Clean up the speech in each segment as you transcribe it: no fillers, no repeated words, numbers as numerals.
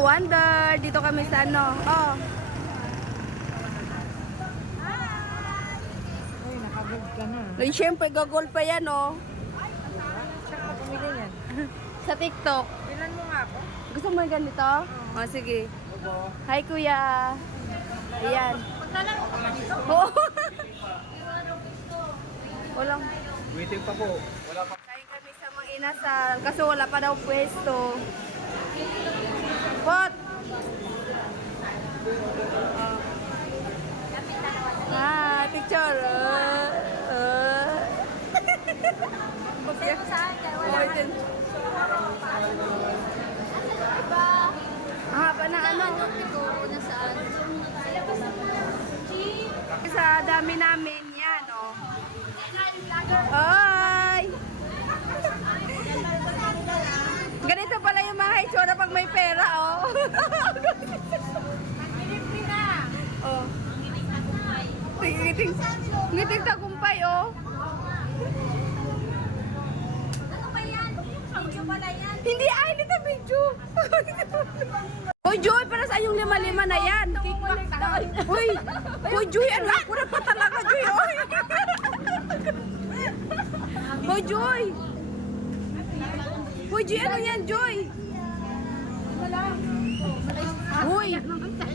ka-wonder, dito kami sa ano. Oh. Ay, nakabog ka na. Siyempre, gagol pa yan, oh. Saan ka pumili yan? Sa TikTok. Bilan mo nga ako. Gusto mo yung ganito? Oh, sige. Hi, kuya. Ayan. Oo. Walang. Waiting pa po. Wala pa. Kain kami sa mga inasal kasi wala pa daw pwesto. Pot! Picture. Haba ng ano? Sa dami namin yan, oh. Ay! Ganito pala yung mga itsura pag may pera, oh. Oh. Ngiting tagumpay, oh. Hindi, hindi ta video. Hoy, Joy, para sa yung 5-5 na yan. Hoy, hoy, Joy, ano? Kurang pa talaga, Joy. Hoy, hoy, Joy. Hoy, Joy, ano yan, Joy? Hoy,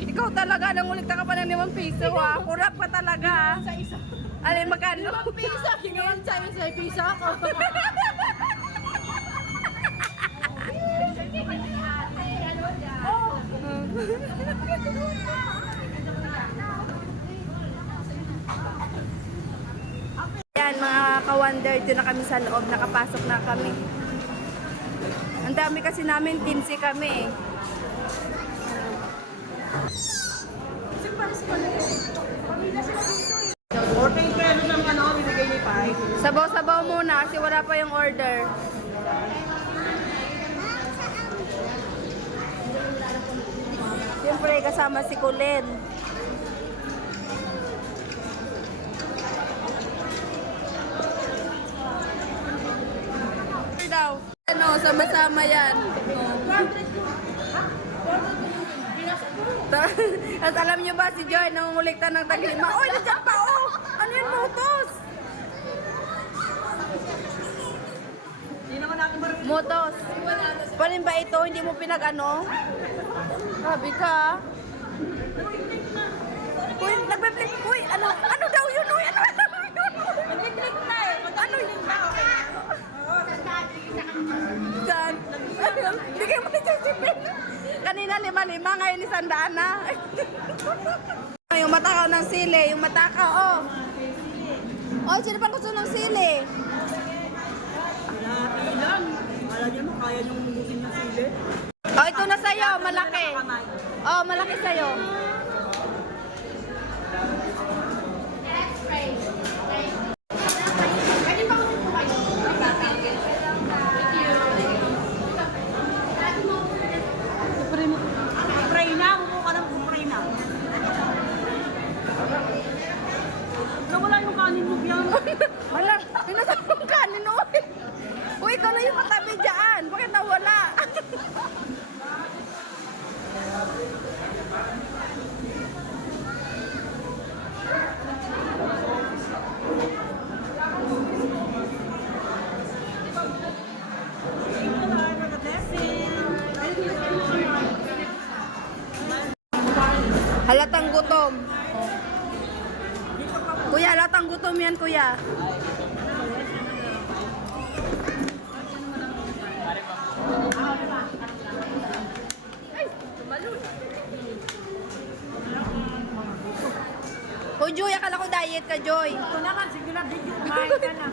ikaw talaga, nangulikta ka pa ng 5 piso, ha? Kurap ka talaga, ha? Alin, magkano? 5 piso, ginawan sa'yo sa piso ako. Yan mga ka-wonder, dito na kami sa loob, nakapasok na kami. Ang dami kasi namin, 15 kami eh. pesos ang ano, binigay ni Pai. Sabaw-sabaw muna kasi wala pa yung order. Siyempre kasama si Kulin. Daw. Ano, sama-sama yan. At alam nyo ba si Joy nangungulikta ng tag-5? Oy, nandiyan pa, oh! Ano yan, motos? Motos. Parin ba ito? Hindi mo pinag-ano? Sabi ka. Uy, nagbe-blink. Uy, ano daw yun? Uy, ano daw yun? Nagbe-blink na eh. Ano yun ba? Saan? Bigay mo ito si Pin. Kanina 5-5, ngayon 100 na. Yung matakaw ng sili, yung matakaw, oh. Oh, sino pang gusto ng sili? Ilan? Kala niyo mo, kaya niyong umusin ng sili? Oh, ito na sa'yo, malaki. Oh, malaki sa'yo. Pray na, huwag ka lang pray na. Nawala yung kanin mo yan. Wala, pinasal yung kanin, uy. Uy, ikaw na yung katabi dyan. Bakit nawala? Halatang gutom. Kuya, halatang gutom yan, kuya. Hoy, Joy, akala ko diet ka, Joy. Ito naman, sige na, bigyan. Kumain ka na.